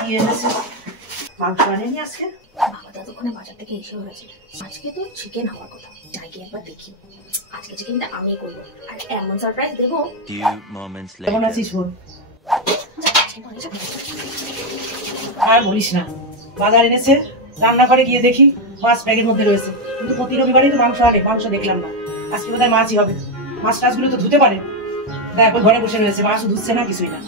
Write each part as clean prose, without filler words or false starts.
কি এনেছে? মাংস আনেনি আজকে? বাবা ততক্ষণে বাজার থেকে এসে হয়েছে। আজকে তো চিকেন হওয়ার কথা, যাই গিয়ে একবার দেখি। আজকে চিকেনটা আমি করবো, আর এমন সারপ্রাইজ দেবো। কেমন আছিস বোন? আর বলিস না, বাজার এনেছে, রান্না করে গিয়ে দেখি মাছ ব্যাগের মধ্যে রয়েছে। কিন্তু প্রতি রবিবারই তো মাংস আনে, মাংস দেখলাম না। আজকে বোধহয় মাছই হবে। মাছ টাছগুলো তো ধুতে পারে, তারপর ঘরে বসে রয়েছে, মাছও ধুচ্ছে না, কিছুই না।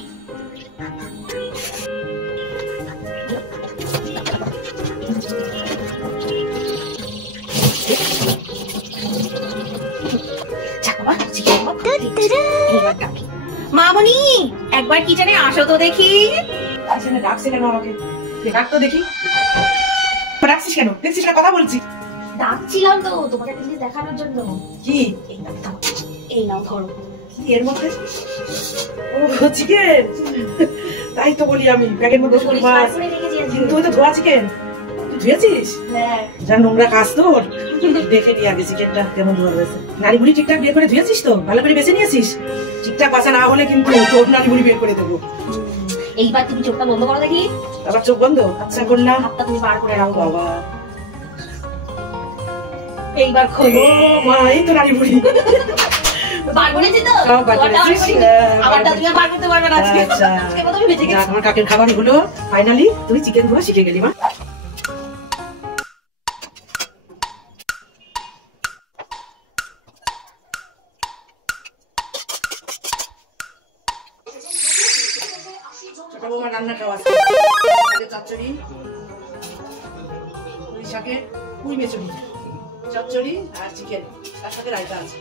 মামনি একবার কিচেনে আসো তো দেখি। কিচেনে ডাকছে কেন আমাকে? ডাক তো দেখি। ডাকছিস কেন? দেখছিস না কথা বলছি? ডাকছিলাম তো তোমাকে একটা জিনিস দেখানোর জন্য। কি? এই নাও ধরো। কি এর মধ্যে? ও চিকেন। তাই তো বলি আমি, ব্যাগের মধ্যে শুধু মাছ। কিন্তু ওই তো ধোয়া চিকেন। তুই ধুয়েছিস? হ্যাঁ। যা নোংরা কাজ তোর। দেখে নিয়ে আগে চিকেনটা কেমন ধোয়া হয়েছে। নাড়ি বুড়ি ঠিকঠাক বের করে ধুয়েছিস তো? ভালো করে বেছে নিয়েছিস? ঠিকঠাক বাছা না হলে কিন্তু তোর নাড়ি বুড়ি বের করে দেবো। এইবার তুমি চোখটা বন্ধ করো দেখি। আবার চোখ বন্ধ? আচ্ছা করলাম। হাতটা তুমি বার করে রাখো। বাবা এইবার খোলো। মা, এই তো নাড়ি বুড়ি। বার করেছি তো? আমারটা তুমি বার করতে পারবে না আজকে। আচ্ছা, আজকে প্রথমে বেঁচে গেছি। আমার কাকের খাবার হলো। ফাইনালি তুই চিকেন ধোয়া শিখে গেলি মা। ছোট বৌমা রান্না খাওয়া আছে। শাকের চচ্চড়ি, পুঁই শাকের পুঁই মেচুরি, চচ্চড়ি আর চিকেন, তার সাথে রায়তা আছে।